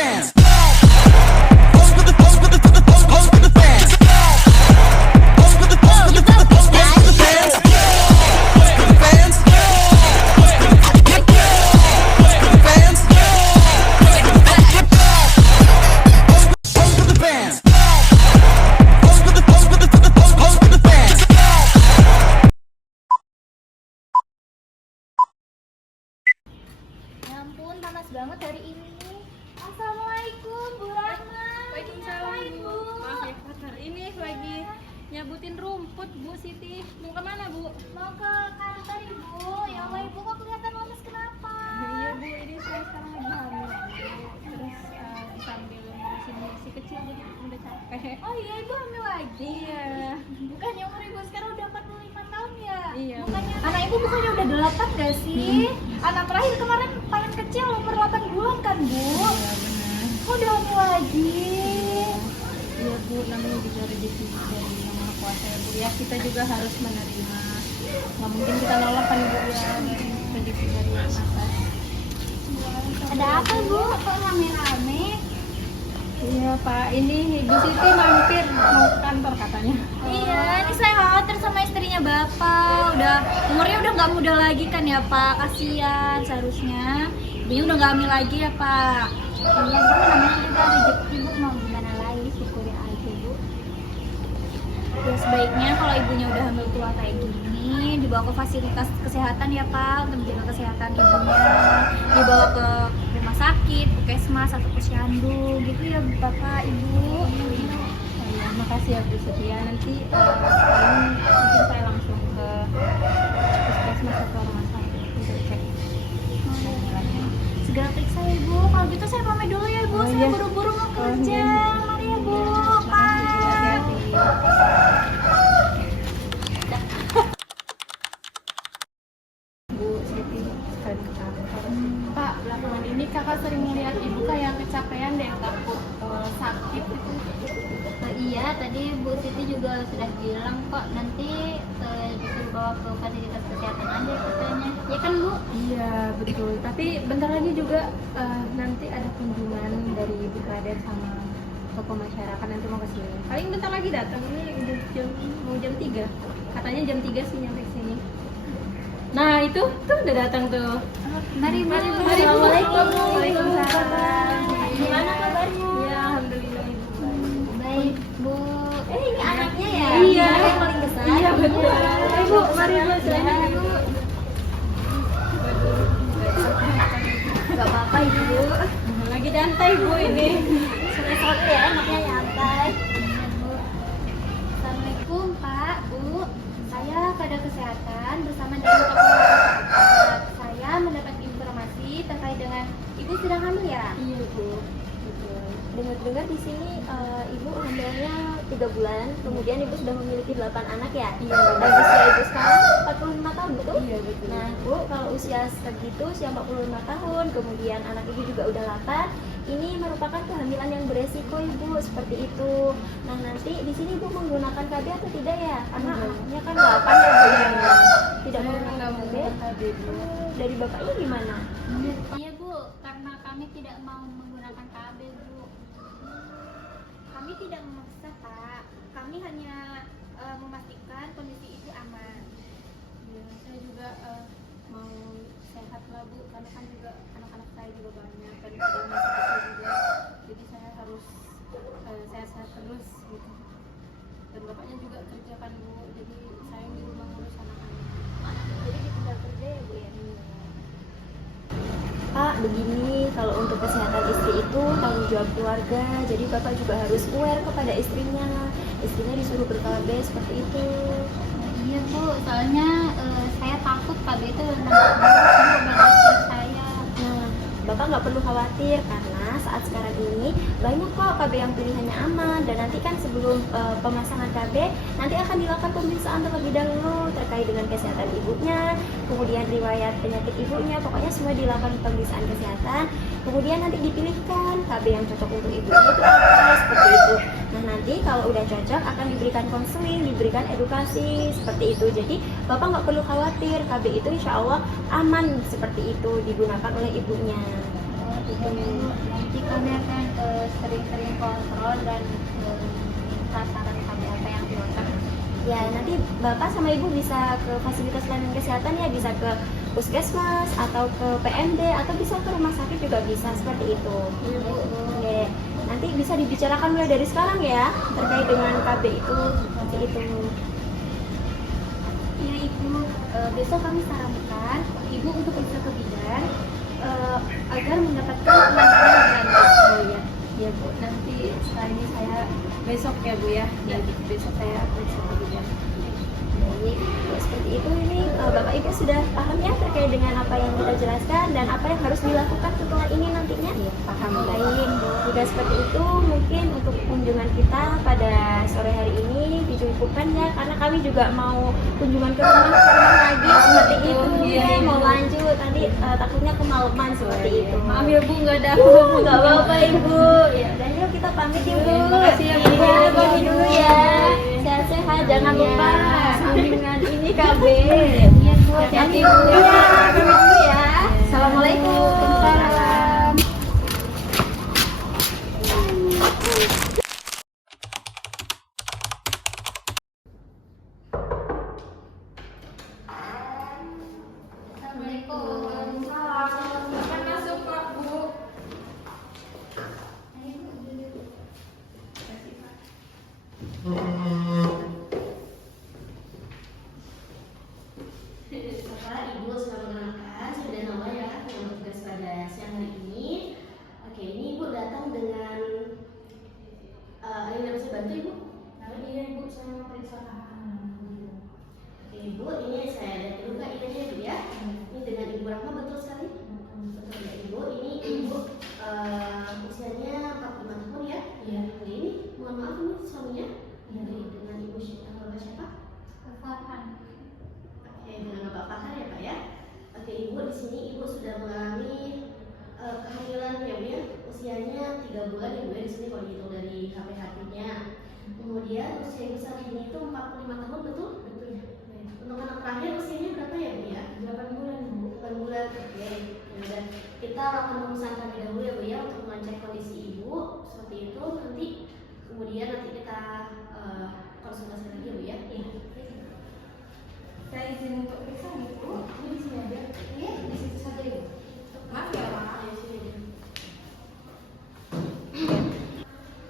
fans. Pose for the pose for the pose for the fans. Pose for the pose for the pose for the fans. Pose for the fans. Pose for the fans. Pose for the fans. Pose for the pose for the pose for the fans. Ya ampun, panas banget hari ini. Assalamualaikum, Bu Rahma. Waalaikumsalam, Ngapain, Bu. Maaf ya, Kak. Ini lagi nyabutin rumput, Bu Siti. Mau kemana, Bu? Mau ke kantor, Ibu. Ya Allah, Ibu kok kelihatan lemes, kenapa? Iya, Bu. Ini saya sekarang lagi hamil, Bu. Terus sambil ngurusin si kecil, jadi udah capek. Oh iya, Ibu hamil lagi. Iya. Bukannya umur Ibu sekarang udah 45 tahun ya? Iya. Bukannya anak Ibu bukannya udah 8 gak sih? Anak terakhir kemarin paling kecil umur 8 bulan kan, Bu? Iya, benar. Kok udah hamil lagi? Iya, Bu. Namanya juga rezeki dari Yang Maha Kuasa ya, Bu. Ya, kita juga harus menerima. Nggak mungkin kita nolak kan, Bu, ya. Dari rezeki dari atas. Ada apa, Bu? Kok rame-rame? Iya, Pak. Ini Ibu Siti mampir mau ke kantor katanya. Iya, ini saya khawatir sama istrinya Bapak. Umurnya udah nggak muda lagi kan ya Pak, kasihan seharusnya. Ibunya udah nggak hamil lagi ya Pak. Iya Bu, namanya juga rezeki Bu, mau gimana lagi, syukuri aja Bu. Ya sebaiknya kalau ibunya udah hamil tua kayak gini, dibawa ke fasilitas kesehatan ya Pak, untuk menjaga kesehatan ibunya. Dibawa ke rumah sakit, puskesmas atau posyandu gitu ya Bapak, Ibu. Iya, makasih ya Bu Setia. Nanti sekarang mungkin saya langsung ke puskesmas atau rumah sakit untuk cek kehamilannya. Segera periksa ya Bu. Kalau gitu saya pamit dulu ya Bu. Oh, Saya iya. buru-buru mau Oh, kerja. iya. Mari ya Bu. Hati-hati. Bu Siti sekali ke kantor. Pak, belakangan ini kakak sering melihat ibu kayak kecapean deh, takut sakit gitu. Iya, tadi Bu Siti juga sudah bilang kok nanti disuruh bawa ke fasilitas kesehatan aja katanya. Ya kan Bu? Iya betul, tapi bentar lagi juga nanti ada kunjungan dari Ibu Kades sama tokoh masyarakat, nanti mau ke sini. Paling bentar lagi datang, ini udah mau jam 3. Katanya jam 3 sih nyampe sini. Nah itu tuh udah datang tuh. Mari Bu. Mari, Bu. Assalamualaikum. Waalaikumsalam. Gimana kabarnya? Ya alhamdulillah Ibu baik. Baik Bu. Ini anaknya ya? Iya. Anak yang paling besar. Iya betul. Ibu mari Bu, Silakan, silakan. Bu. Gak apa-apa Ibu. Lagi nyantai Bu ini. Sore-sore ya, anaknya nyantai. Assalamualaikum Pak, Bu. Saya pada kesehatan bersama dengan tokoh masyarakat. Saya mendapat informasi terkait dengan Ibu sedang hamil ya? Iya Bu, betul. Dengar-dengar di sini ibu hamilnya 3 bulan, kemudian ibu sudah memiliki 8 anak ya. Iya. Dan usia ibu sekarang 45 tahun betul? Iya betul. Nah Bu, kalau usia segitu, usia 45 tahun, kemudian anak ibu juga udah 8, ini merupakan kehamilan yang beresiko ibu, seperti itu. Nah nanti di sini ibu menggunakan KB atau tidak ya? Karena anaknya kan 8 ya Bu ya. Tidak Saya menggunakan nggak mau KB. KB Bu. Dari bapaknya gimana? Iya Bu, karena kami tidak mau menggunakan KB Bu. Kami tidak memaksa Pak. Kami hanya memastikan kondisi Ibu aman. Ya, saya juga mau sehat lah Bu, karena kan juga anak-anak saya juga banyak dan ada yang masih kecil juga, jadi saya harus sehat-sehat terus gitu. Dan bapaknya juga kerja kan Bu, jadi saya di rumah ngurus anak-anak. Jadi ditinggal kerja ya Bu ya? Pak, begini, kalau untuk kesehatan istri itu tanggung jawab keluarga, jadi Bapak juga harus aware kepada istrinya. Istrinya disuruh ber-KB seperti itu. Iya Bu, soalnya saya takut KB itu nampak buruk sama obat istri saya. Nah, Bapak nggak perlu khawatir karena saat sekarang ini banyak kok KB yang pilihannya aman, dan nanti kan sebelum pemasangan KB nanti akan dilakukan pemeriksaan terlebih dahulu terkait dengan kesehatan ibunya, kemudian riwayat penyakit ibunya, pokoknya semua dilakukan pemeriksaan kesehatan, kemudian nanti dipilihkan KB yang cocok untuk ibunya itu apa, seperti itu. Nah nanti kalau udah cocok akan diberikan konseling, diberikan edukasi seperti itu. Jadi Bapak nggak perlu khawatir, KB itu insya Allah aman seperti itu digunakan oleh ibunya. gitu. Nanti kami akan sering-sering kontrol dan minta saran kami apa yang dilakukan. Ya, nanti Bapak sama Ibu bisa ke fasilitas layanan kesehatan ya, bisa ke puskesmas atau ke PMD atau bisa ke rumah sakit juga bisa seperti itu. Oke, nanti bisa dibicarakan mulai dari sekarang ya terkait dengan KB itu seperti itu. Ya Ibu, besok kami sarankan Ibu untuk periksa ke bidan agar mendapatkan penanganan lebih lanjut. Oh ya, ya Bu. Nanti setelah ini saya besok ya Bu ya. Ya besok saya periksa ke bidan. Baik, seperti itu. Ini Bapak Ibu sudah paham ya terkait dengan apa yang kita jelaskan dan apa yang harus dilakukan setelah ini nantinya? Iya, paham. Baik, jika seperti itu mungkin untuk kunjungan kita pada sore hari ini dicukupkan ya, karena kami juga mau kunjungan ke rumah lagi seperti itu. Iya, Ya, Ibu. mau lanjut nanti takutnya kemalaman seperti itu. Maaf ya Bu, nggak ada. Nggak apa-apa Ibu. Ya udah yuk kita pamit ya Bu. Makasih ya, Bu. Iya, pamit dulu ya. Sehat-sehat, jangan Iya. lupa bimbingan ini KB. Iya Bu, hati-hati Bu. Iya, pamit dulu ya. Assalamualaikum. Waalaikumsalam. Bapak, Ibu sudah mengenalkan, sudah nama ya yang bertugas pada siang hari ini. Oke, ini Ibu datang dengan ada yang bisa bantu Ibu? Iya Ibu, saya mau periksa. Oke Ibu, ini saya lihat dulu Kak ininya Ibu ya. Ini dengan Ibu Rahma betul sekali? Betul ya Ibu, ini Ibu usianya 45 tahun ya? Iya. Oke, ini mohon maaf ini suaminya? Iya. Dengan Ibu siapa? Farhan. Oke, dengan Bapak Farhan ya Pak ya. Oke Ibu, di sini Ibu sudah mengalami kehamilan ya Bu ya. Usianya 3 bulan ya Bu ya, di sini kalau dihitung dari KPHT-nya. Kemudian usia Ibu saat ini itu 45 tahun betul? Betul ya. Untuk anak terakhir usianya berapa ya Bu ya? 8 bulan Bu. 8 bulan. Oke. Dan kita lakukan pemeriksaan terlebih dahulu ya Bu ya untuk mengecek kondisi Ibu seperti itu. Nanti kemudian kita konsultasi lagi ya Bu ya. Iya. Saya izin untuk periksa nih Bu. Ini di sini aja. Iya, di situ saja ya. Maaf ya Pak. Ayo sini aja.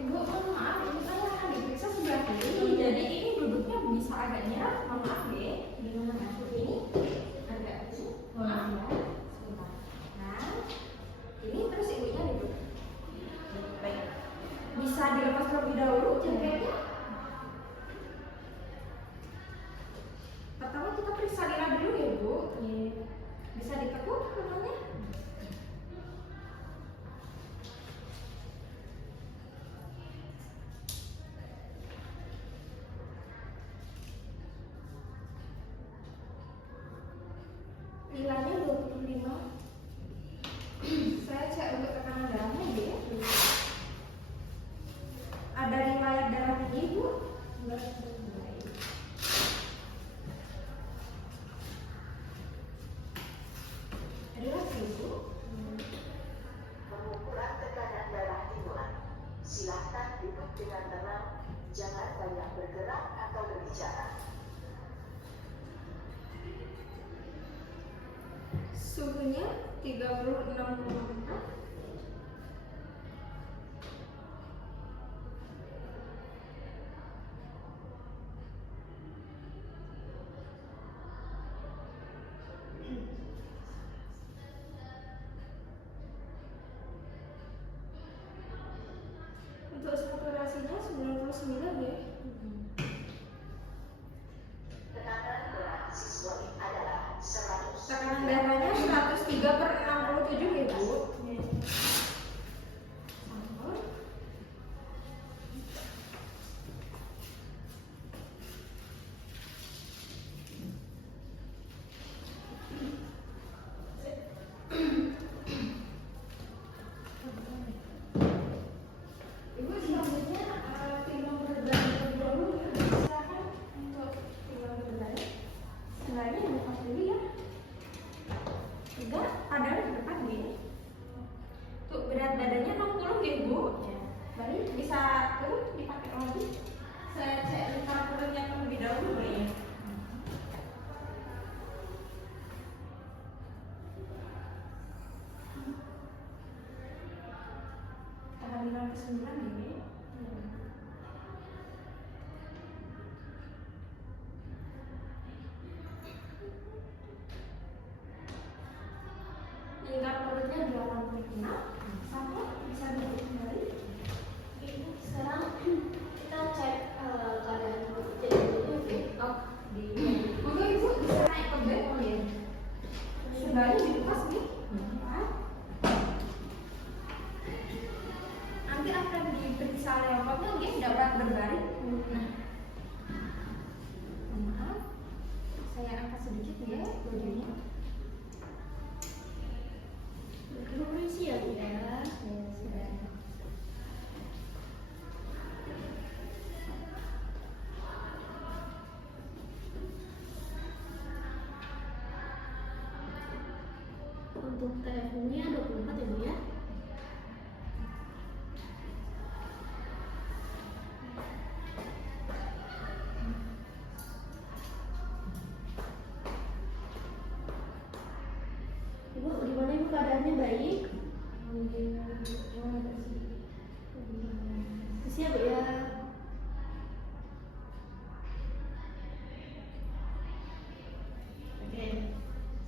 Ibu, maaf, ibu saya akan diperiksa sebelah kiri. Jadi ini duduknya bisa agaknya, mohon maaf ya. Gimana Mas? Ini agak ini, maaf ya. Sebentar. Nah, ini terus ibunya duduk. Baik. Bisa dilepas terlebih dahulu jengkelnya. Pertama kita periksa Lina dulu ya Bu. Bisa ditekuk namanya? Nilainya 25. Saya cek untuk tekanan darahnya ya. Ada riwayat darah tinggi Bu? Ada lagi Bu? Pengukuran tekanan darah dimulai. Silahkan duduk dengan tenang, jangan banyak bergerak atau berbicara. Suhunya 36,4. Untuk saturasinya 99 ya. Tekanan darah siswa adalah 100. Tekanan darahnya 103/67 ya Bu. Sampel. Ibu selanjutnya timbang berat badan terlebih dahulu. akan diperiksa oleh mobil, dia dapat berbaring. Nah, maaf, saya angkat sedikit ya bajunya. Terima kasih ya Bu ya. Sudah. Untuk TFU-nya 24 ya Bu ya. Ibu, gimana Ibu keadaannya baik? Siap Bu ya. Oke,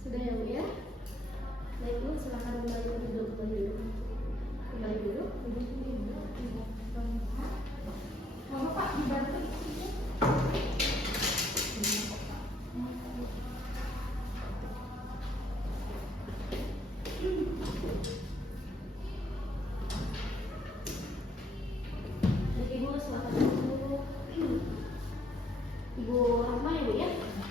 sudah ya Bu ya. Baik Bu, silakan kembali duduk. Kembali duduk. Mau Pak dibantu? Baik Ibu, silakan duduk. Ibu Rahma ya Bu ya.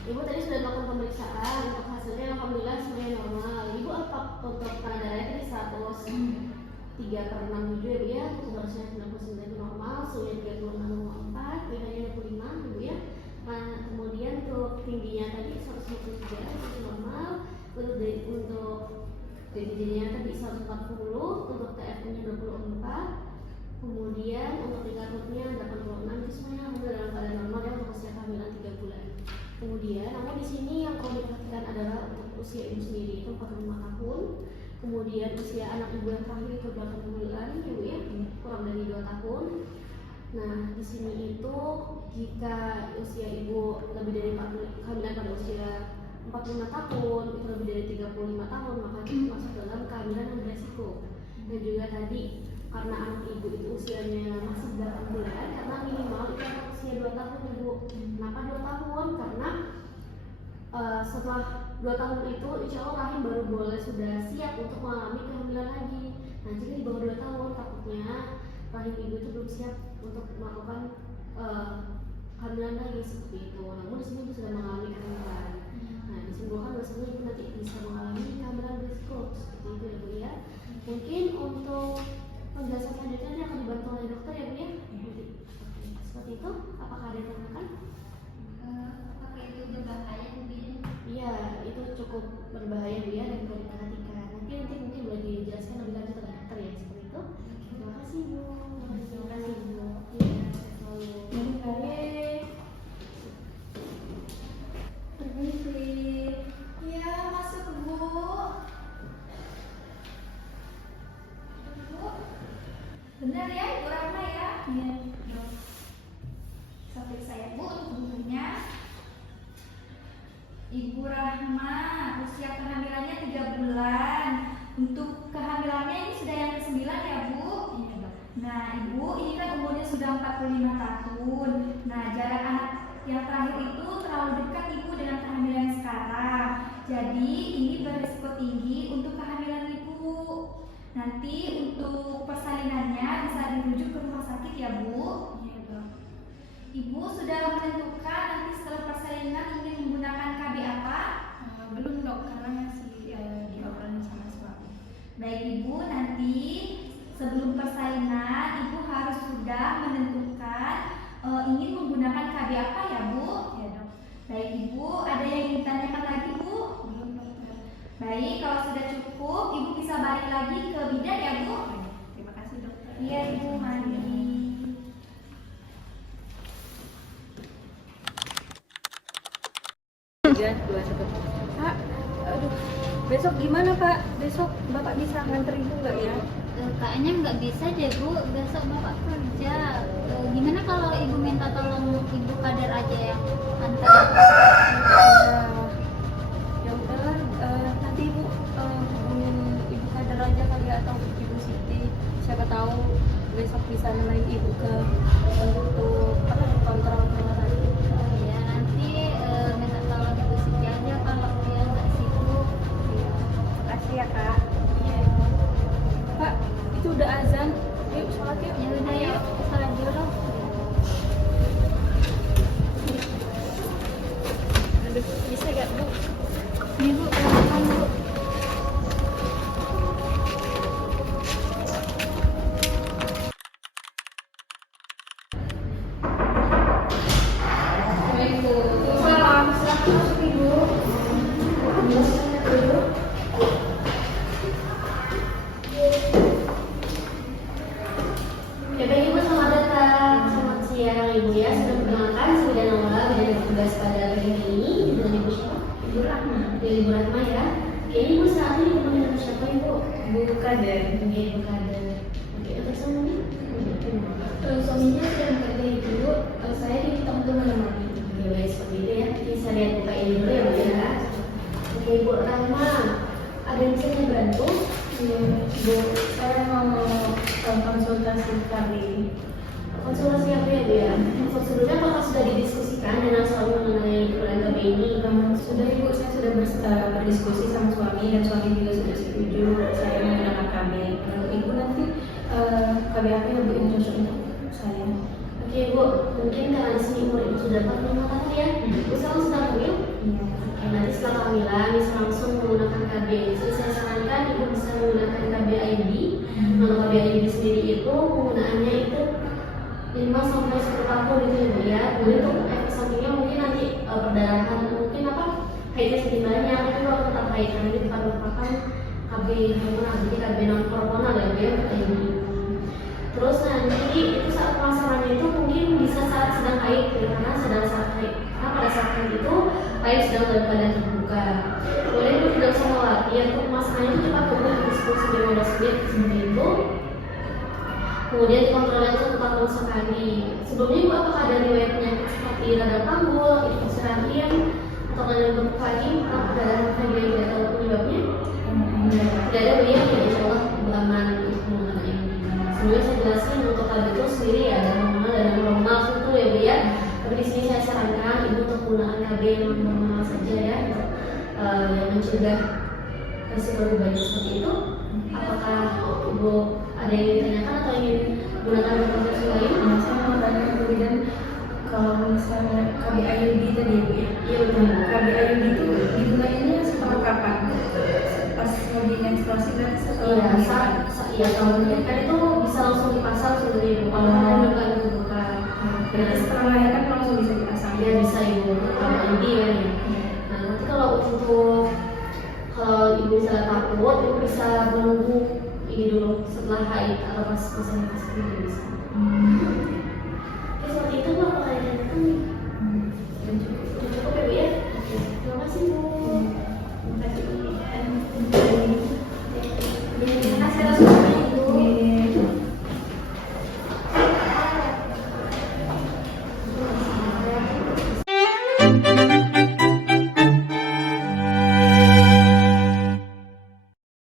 Ibu tadi sudah melakukan pemeriksaan, untuk hasilnya alhamdulillah semuanya normal. Ibu apa untuk tekanan darahnya tadi 103/67 ya Bu ya, seharusnya 99 itu normal, suhunya 36,4, pH-nya 25 ya Bu ya. Nah, kemudian untuk tingginya tadi 153 itu normal, untuk DDD-nya tadi 140, untuk TFU-nya 24, kemudian untuk tingkat moodnya 86, itu semuanya alhamdulillah dalam keadaan normal ya untuk usia kehamilan 3 bulan. Kemudian, namun di sini yang perlu diperhatikan adalah untuk usia ibu sendiri itu 45 tahun. Kemudian usia anak ibu yang terakhir itu 8 bulan, ya Bu ya, kurang dari 2 tahun. Nah, di sini itu jika usia ibu lebih dari 40, kehamilan pada usia 45 tahun itu lebih dari 35 tahun, maka itu masuk dalam kehamilan yang beresiko. Dan juga tadi karena anak ibu itu usianya masih 8 bulan, karena minimal itu usia 2 tahun Ibu. Kenapa 2 tahun? Karena setelah 2 tahun itu insya Allah rahim baru boleh sudah siap untuk mengalami kehamilan lagi. Nah, jika di bawah 2 tahun takutnya rahim ibu itu belum siap untuk melakukan kehamilan lagi seperti itu. Namun di sini ibu sudah mengalami kehamilan. Nah, disimpulkan bahwasanya ibu nanti bisa mengalami kehamilan berisiko seperti itu ya Bu ya. Mungkin untuk penjelasan selanjutnya ini akan dibantu oleh dokter ya Bu ya. Seperti itu, apakah ada yang tanyakan? Apakah itu berbahaya mungkin? Iya, itu cukup berbahaya Bu ya dan perlu diperhatikan. Nanti mungkin boleh dijelaskan lebih lanjut oleh dokter ya seperti itu. Terima kasih Bu. Terima kasih Bu. Iya, selalu. Permisi. Iya, masuk Bu. Bu, benar ya Ibu Rahma ya? Iya. Sampai saya Bu untuk bukunya. Ibu Rahma, usia kehamilannya 3 bulan. Untuk kehamilannya ini sudah yang ke-9 ya Bu? Iya Dok. Nah Ibu, ini kan umurnya sudah 45 tahun. Nah jarak anak yang terakhir itu terlalu dekat Ibu dengan kehamilan sekarang. Jadi ini berisiko tinggi untuk kehamilan Ibu. Nanti untuk persalinannya bisa dirujuk ke rumah sakit ya Bu? Iya Dok. Ibu sudah menentukan nanti setelah persalinan ingin menggunakan KB apa? Belum Dok, karena masih diobrolin sama suami. Baik Ibu, nanti sebelum persalinan Ibu harus sudah menentukan ingin menggunakan KB apa ya Bu? Iya Dok. Baik Ibu, ada yang ingin ditanyakan lagi Bu? Belum Dokter. Baik, kalau sudah cukup Ibu bisa balik lagi ke bidan ya Bu? Terima kasih Dokter. Iya Ibu, mari. Pak, aduh, besok gimana Pak? Besok Bapak bisa nganter Ibu nggak ya? Kayaknya nggak bisa deh Bu, besok Bapak kerja. Gimana kalau Ibu minta tolong Ibu kader aja yang antar? Ya udah, nanti Ibu hubungin Ibu Kader aja kali ya, atau Ibu Siti. Siapa tahu besok bisa nemenin Ibu ke untuk kontrol ke rumah sakit. Ya nanti minta tolong Ibu Siti aja kalau dia nggak sibuk. Iya, makasih ya Kak. Iya. Pak, itu udah azan. Yuk sholat yuk. Ya udah Masuk ibu. Silakan dulu. Bapak Ibu selamat datang, selamat siang Ibu ya. Sudah perkenalkan, saya dan Laura menjadi tugas pada pagi ini. Dengan Ibu siapa? Ibu Rahma. Dari Ibu Rahma ya. Oke, Ibu saat ini ditemani dengan siapa Ibu? Bu Kader. Oke, Bu Kader. Oke, untuk suami? Suaminya sedang bekerja ibu. Saya di tempat menemani. Oke, baik seperti itu ya. Bisa lihat buka ini dulu ya Bu ya. Oke, Bu Rahma, ada yang bisa saya bantu? Bu, saya mau konsultasi KB. Konsultasi apa ya Bu ya? Sebelumnya apakah sudah didiskusikan dengan suami mengenai keperluan KB ini? Sudah ibu, saya sudah berdiskusi sama suami dan suami juga sudah setuju saya menggunakan KB. Kalau ibu nanti KB apa yang ibu cocok untuk saya? Oke Bu, mungkin karena di sini umur Ibu sudah 45 tahun ya. Ibu sekarang sudah hamil? Oke, nanti setelah kehamilan bisa langsung menggunakan KB. Jadi saya sarankan Ibu bisa menggunakan KB IUD. Untuk KB IUD sendiri itu penggunaannya itu 5 sampai 10 tahun gitu ya Bu ya. Kemudian untuk efek sampingnya mungkin nanti perdarahan mungkin apa haidnya sedikit banyak, tapi kalau tetap haid karena ini bukan merupakan KB hormonal, jadi KB non hormonal ya Bu ya untuk IUD. Terus nanti itu saat pemasangannya itu mungkin bisa saat sedang haid ya, karena sedang saat haid. Karena pada saat haid itu haid sedang dalam keadaan terbuka. Kemudian itu tidak usah khawatir, untuk pemasangannya itu cepat tumbuh di 10-15 menit seperti itu. Kemudian dikontrolnya itu tepat sekali. Sebelumnya Ibu apakah ada riwayat penyakit seperti radang panggul, infeksi rahim, atau radang bentuk rahim, atau perdarahan rahim yang tidak tahu penyebabnya? Tidak ada Bu ya, insya Allah Ibu aman untuk menggunakan ini. Sebenarnya saya jelasin untuk KB itu sendiri ya, ada hormonal dan non-hormonal itu ya Bu ya. Tapi di sini saya sarankan Ibu untuk menggunakan KB non-hormonal saja ya, untuk yang mencegah risiko lebih banyak seperti itu. Apakah Ibu ada yang ditanyakan atau ingin menggunakan konsultasi lain? Saya mau tanya kemudian kalau misalnya KB IUD tadi Bu ya? Iya betul. KB IUD itu digunakannya setelah kapan? Pas mau di menstruasi kan setelah Iya, kalau melahirkan itu bisa langsung dipasang sebenarnya Ibu. Kalau bukan terbuka. berarti setelah melahirkan langsung bisa dipasang. Iya bisa Ibu, kalau ini ya. Nah nanti kalau Ibu misalnya takut, Ibu bisa menunggu ini dulu setelah haid atau pas masa nifas itu bisa. Oke, seperti itu Bu.